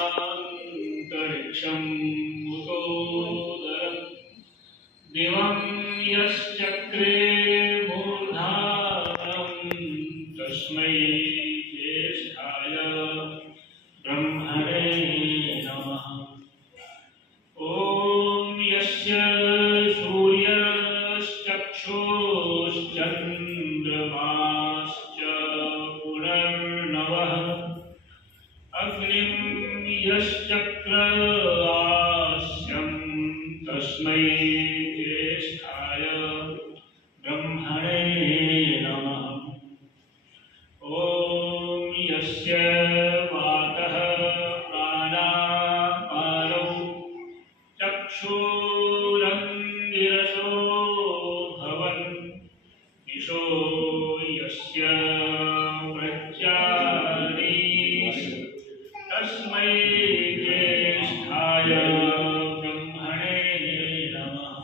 अंतरिक्षं मुतोदरं दिवं यश्चक्रे मूर्धानं तस्मै ज्येष्ठाय ब्रह्मणे नमः। ॐ यस्य सूर्यश्चक्षुश्चन्द्रमाश्च पुनर्नवः अग्निं यश्चक्रास्यं तस्मै ज्येष्ठाय ब्रह्मणे नमः। ॐ यस्य वातः प्राणापानौ चक्षुरङ्गिरसो भवन् दिशो यस्य प्रज्ञानीश तस्मै ज्येष्ठाय ब्रह्मणे नमः।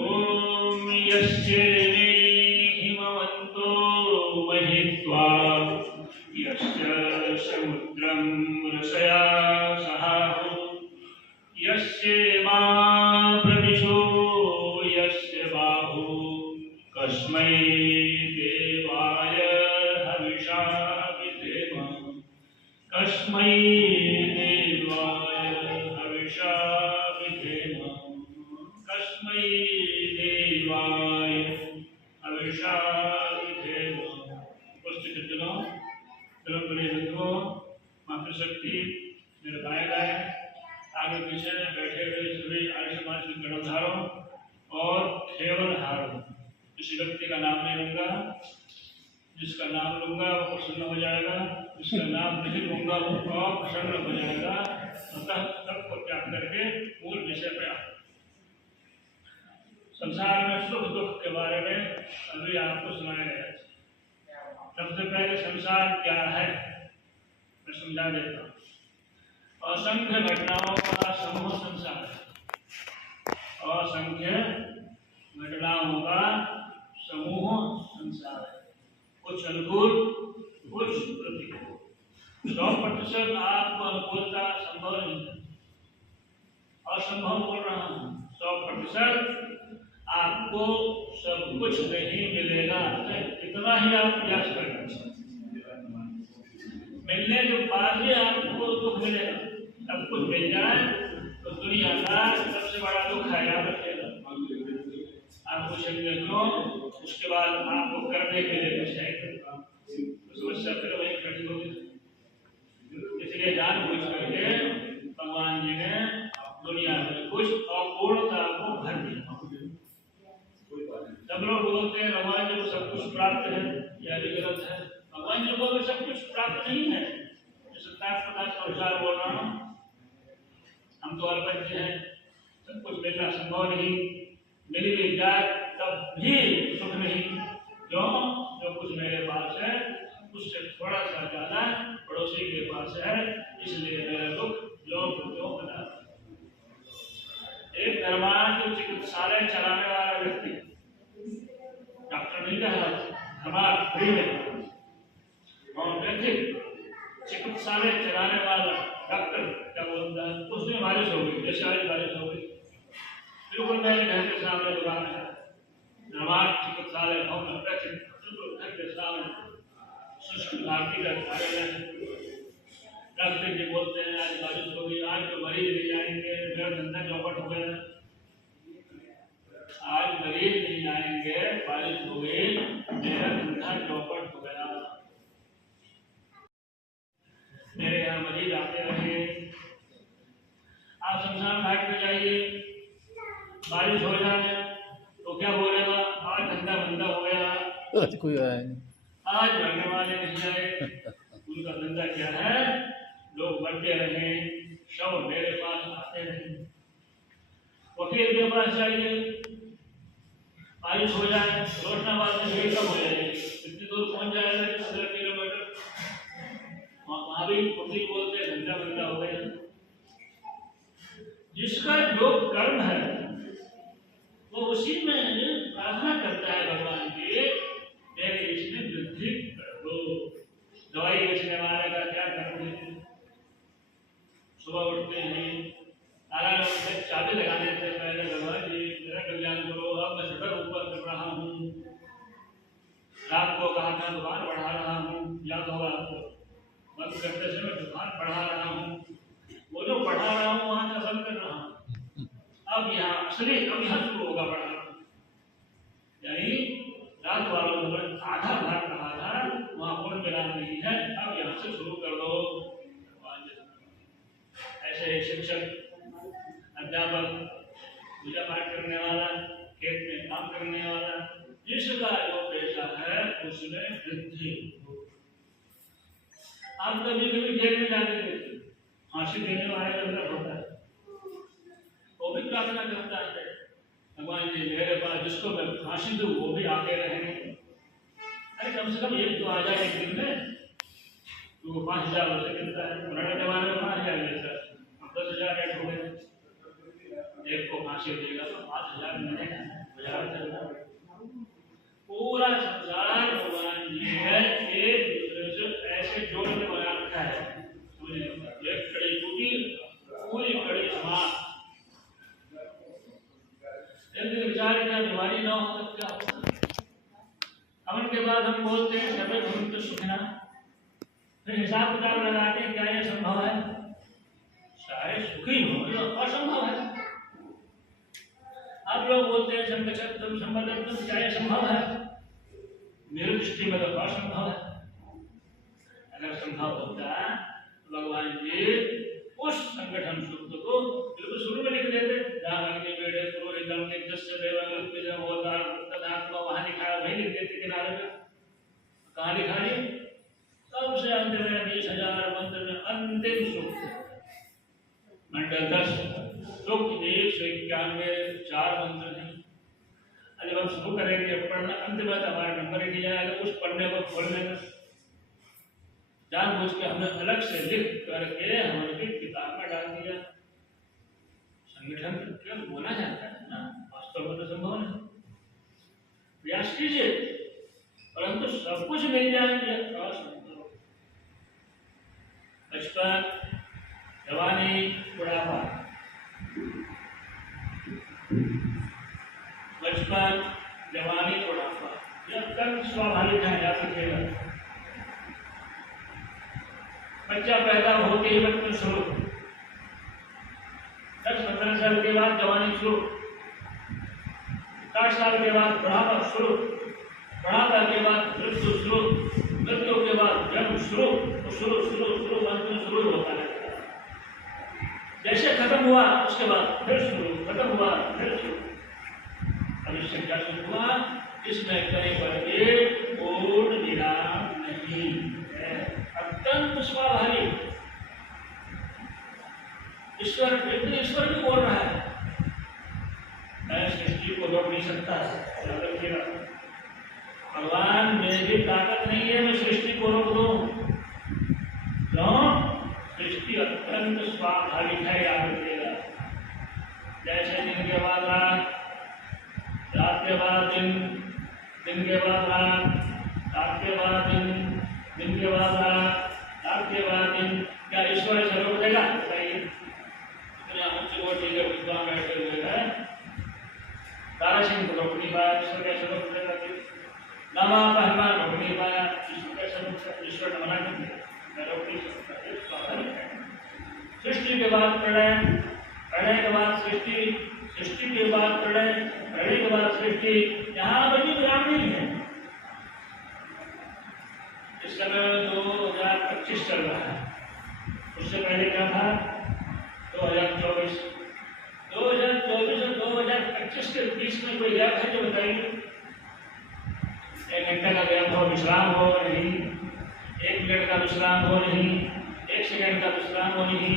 ॐ यस्येने हिमवन्तो महित्वा यस्य समुद्रं रसया सहाहो यस्येमा प्रदिशो यस्य बाहु कस्मै देवाय हविषा विधेम कस्मै देवाय हविषा विधेम कस्मै देवाय हविषा विधेम। उपस्थित जनों, धर्म बड़े बंधुओं, मातृशक्ति मेरे भाई बहन आगे पीछे बैठे हुए सभी आर्य समाज के गणधारों और केवलहारों, किसी व्यक्ति का नाम नहीं लूंगा, जिसका नाम लूंगा वो प्रसन्न हो जाएगा, जिसका नाम नहीं लूंगा वो अप्रसन्न हो जाएगा। अतः सबको त्याग करके मूल विषय पे आए। संसार में सुख दुख के बारे में अभी आपको सुनाया गया। सबसे पहले संसार क्या है मैं समझा देता हूँ। असंख्य घटनाओं का समूह संसार है। असंख्य घटनाओं का समूह संसार है। कुछ अनुकूल कुछ प्रतिकूल। 100% आपको अनुकूलता संभव नहीं है, असंभव बोल रहा हूँ। 100% आपको सब कुछ नहीं मिलेगा, इतना ही आप प्रयास करना चाहिए। मिलने के बाद ही आपको दुख मिलेगा। सब कुछ मिल जाए तो दुनिया का सबसे बड़ा दुख है, याद रखिएगा। आपको शरीर दो, उसके बाद आपको करने के लिए कुछ है तो समस्या फिर वही खड़ी होगी। इसलिए जानबूझ करके भगवान जी ने दुनिया में कुछ अपूर्णता को भर दिया। सब लोग बोलते हैं भगवान जी को सब कुछ प्राप्त है, यह भी गलत है। भगवान जी को भी सब कुछ प्राप्त नहीं है। सत्तात्मक विचार बोल रहा हूँ, हम तो अल्पज्ञ हैं, सब कुछ मिलना संभव नहीं। मिल भी जाए तब भी सुख नहीं। जो कुछ मेरे पास है उससे थोड़ा सा ज्यादा पड़ोसी के पास है, इसलिए मेरा दुख जो बना। एक धर्मार्थ चिकित्सालय चलाने वाला व्यक्ति, डॉक्टर नहीं कह रहा, धर्मार्थ फ्री में चिकित्सालय चलाने वाला डॉक्टर क्या बोलता है, उसमें बारिश हो गई, जैसे आज बारिश हो गई, बिल्कुल मेरे घर के सामने दुकान है, धर्मार्थ चिकित्सालय भवन बिल्कुल घर के सामने शुष्क भारती का कार्यालय है। डॉक्टर जी बोलते हैं आज बारिश हो गई, आज तो मरीज नहीं आएंगे, मेरा धंधा चौपट हो गया। आज मरीज नहीं आएंगे, बारिश हो गई, मेरा धंधा चौपट हो गया। मेरे यहाँ मरीज आते रहे। आप शमशान घाट पे जाइए, बारिश हो जाए तो क्या बोलेगा, आज धंधा बंदा हो गया, कोई आया नहीं, आज मरने वाले नहीं आए। उनका धंधा क्या है, लोग मरते रहे, शव मेरे पास आते रहे। वकील के पास जाइए, बारिश हो जाए, रोशनाबाद में भीड़ कम हो जाएगी, इतनी दूर पहुंच जाएगा 10 किलोमीटर, वहां भी वकील बोलते हैं धंधा बंदा हो गया। जिसका जो कर्म है वो उसी में प्रार्थना करता है, भगवान की मेरे इसमें वृद्धि कर दो। दवाई बेचने वाले का क्या कर्म है, करते समय दुकान बढ़ा रहा हूँ, वो जो बढ़ा रहा हूँ वहाँ का बंद कर रहा हूँ। अब यहाँ असली अब यहाँ शुरू होगा बढ़ाना, यानी रात वालों ने आधा भाग कहा था वहाँ पूर्ण विराम नहीं है, अब यहाँ से शुरू कर दो। ऐसे शिक्षक, अध्यापक, पूजा पाठ करने वाला, खेत में काम करने वाला, जिसका जो पेशा है उसमें वृद्धि। आप कभी कभी खेत में जाते थे, फांसी देने वाले अंदर होता है, वो भी प्रार्थना करता है, भगवान जी मेरे पास जिसको मैं फांसी दूं वो भी आके रहेंगे। अरे कम से कम एक तो आ जाए एक दिन में, तो 5000 रुपये मिलता है, पुराने जमाने में 5000 मिलता है, 10,000 रेट हो गए, एक को फांसी देगा तो 5000 मिलेगा, बाजार चलता। पूरा संसार भगवान जी है एक दूसरे से ऐसे जोड़ के बना रखा है, एक कड़ी टूटी पूरी कड़ी समाप्त। यदि विचार का बीमारी न हो तो क्या होगा? हवन के बाद हम बोलते हैं जब हम तो सुखना, फिर हिसाब किताब लगाते हैं क्या यह संभव है? सारे सुखी हो जो असंभव है। आप लोग बोलते हैं संकचत्तम संबद्धत्तम, क्या यह संभव है? मेरी दृष्टि में तो असंभव है। अगर संभव होता भगवान जी उस संगठन सूत्र को बिल्कुल शुरू में लिख देते, जहाँ के बेटे पुरोहितम नित्यस्य देवम होता तदात्मा वहाँ लिखा है, वही लिख देते किनारे में। कहाँ लिखा है? सबसे अंत में 20,000 मंत्र में अंतिम सूक्त, मंडल 10 सूक्त 191 4 मंत्र हैं। जब हम शुरू करेंगे पढ़ना, अंत में हमारा नंबर ही नहीं आएगा, उस पढ़ने को खोल लेना। जानबूझ के हमने अलग से लिख करके हमारे किताब में डाल दिया। संगठन क्या बोला जाता है ना, वास्तव में तो संभव नहीं। प्रयास कीजिए, परंतु सब कुछ मिल जाएंगे असंभव। बचपन, जवानी, बुढ़ापा, बचपन, जवानी, बुढ़ापा, यह कर्म स्वाभाविक है, याद रखिएगा। बच्चा पैदा होते ही बचपन शुरू, 10-15 साल के बाद जवानी शुरू, 60 साल के बाद बुढ़ापा शुरू, बुढ़ापा के बाद मृत्यु शुरू, मृत्यु के बाद जन्म शुरू, शुरू शुरू शुरू शुरू होता है। जैसे खत्म हुआ उसके बाद फिर शुरू, खत्म हुआ फिर शुरू। अब इससे क्या शुरू हुआ? इसमें कहीं पर एक पूर्ण विराम नहीं है, अत्यंत स्वाभाविक। ईश्वर भी बोल रहा है, मैं सृष्टि को रोक नहीं सकता। याद रखिएगा, भगवान में भी ताकत नहीं है मैं सृष्टि को रोक दूं। क्यों? सृष्टि अत्यंत स्वाभाविक है, याद रखिएगा। जैसे दिन के बाद रात, रात के बाद दिन, दिन के बाद रात, रात के बाद दिन, दिन के बाद रात, रात के बाद दिन, क्या ईश्वर से रोक देगा? बताइए। विद्वान बैठे हुए हैं, तारा सिंह को रोक नहीं पाया, ईश्वर कैसे रोक देगा? नामा पहलवान रोक नहीं पाया, ईश्वर कैसे रोक सकता? ईश्वर ने मना कर दिया, मैं रोक नहीं सकता। सृष्टि के बाद प्रलय, प्रलय के बाद सृष्टि, सृष्टि के बाद प्रलय, प्रलय के बाद सृष्टि, यहाँ पर भी विराम नहीं है। इस समय 2025 चल रहा है, उससे पहले क्या था? 2024 और 2025 के बीच में कोई गैप है जो बताइए? 1 घंटे का गैप हो, विश्राम हो नहीं, 1 मिनट का विश्राम हो नहीं, 1 सेकंड का विश्राम हो नहीं,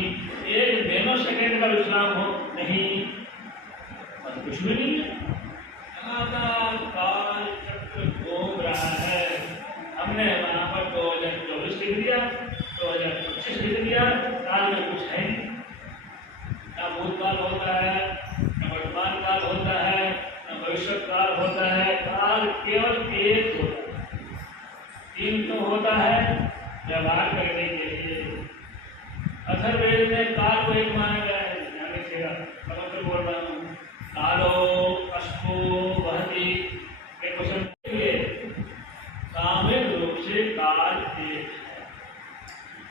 1 नैनो सेकंड का विश्राम हो नहीं, और कुछ भी नहीं है। लगातार काल चक्र घूम रहा है। हमने वहाँ पर 2024 लिख दिया, 2025 लिख दिया, काल में कुछ है नहीं। न भूतकाल होता है, न वर्तमान काल होता है, न भविष्य काल होता है। काल केवल एक होता है, 3 तो होता है व्यवहार करने के लिए। अथर्ववेद में काल को एक माना गया है, ध्यान रखिएगा। अब बोल रहा हूँ, कालो अश्को वहति के क्वेश्चन के लिए सामूहिक रूप से काल एक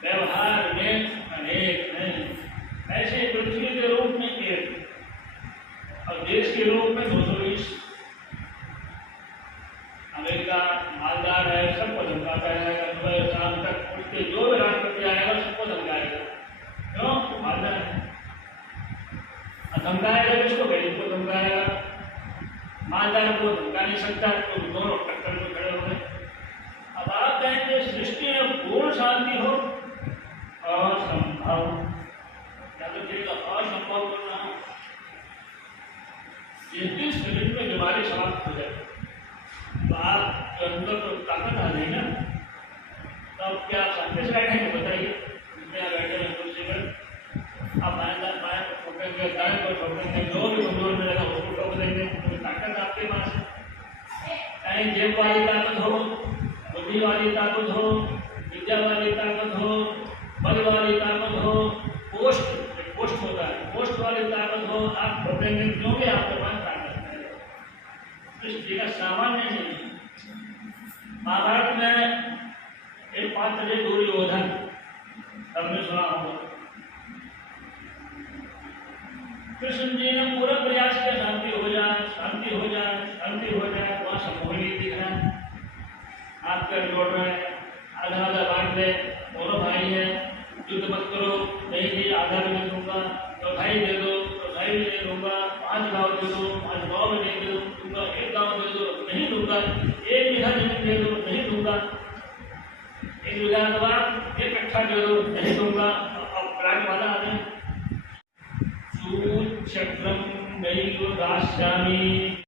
है। व्यवहार में अनेक हैं। ऐसे पृथ्वी के रूप में एक और देश के रूप में 220। अमेरिका मालदार है, सबको धमकाता है, सुबह शाम तक उठ के जो भी राष्ट्रपति आएगा सबको धमकाएगा। क्यों? मालदार है। धमकाएगा किसको? गरीब को धमकाएगा। मालदार को धमका नहीं सकता, तो दोनों टक्कर में खड़े हो गए। अब आप कहेंगे सृष्टि में पूर्ण शांति हो असंभव, या तो देखिएगा असंभव बोल रहा हूं। 30 मिनट में बीमारी समाप्त हो जाए तो आपके अंदर तो ताकत आ जाए ना, तो अब क्या आप शांति से बैठेंगे? बताइए, यहाँ बैठे हैं कुर्सी पर, आप बाएं को ठोकेंगे, दाएं को ठोकेंगे, जो भी कमजोर मिलेगा उसको ठोक देंगे, तो ताकत आपके पास है। कहीं जेब वाली ताकत हो, बुद्धि वाली ताकत हो, विद्या वाली ताकत हो, बल वाली ताकत हो, पोस्ट होता है, पोस्ट वाली ताकत हो, आप ठोकेंगे, जो भी आपके पास ताकत है। सृष्टि का सामान्य नहीं। महाभारत में एक पात्र है दुर्योधन, हमने सुना होगा। कृष्ण जी ने पूरा प्रयास किया शांति हो जाए, शांति हो जाए, शांति हो जाए, वहां संभव नहीं दिख रहा है। आपके जोड़ रहे हैं, आधा आधा बांट दे, दोनों भाई हैं, युद्ध मत करो, नहीं जी आधा भी नहीं दूंगा, चौथाई दे दो, चौथाई भी नहीं दूंगा, 5 गाँव दे दो, 5 गाँव में नहीं दे दूंगा, 1 गाँव दे दो, नहीं दूंगा, 1 बीघा जमीन दे दो, नहीं दूंगा, 1 बीघा के बाद 1 कट्ठा दे दो, नहीं दूंगा। अब प्राण वाला आ जाए, चक्रम नैव दास्यामि।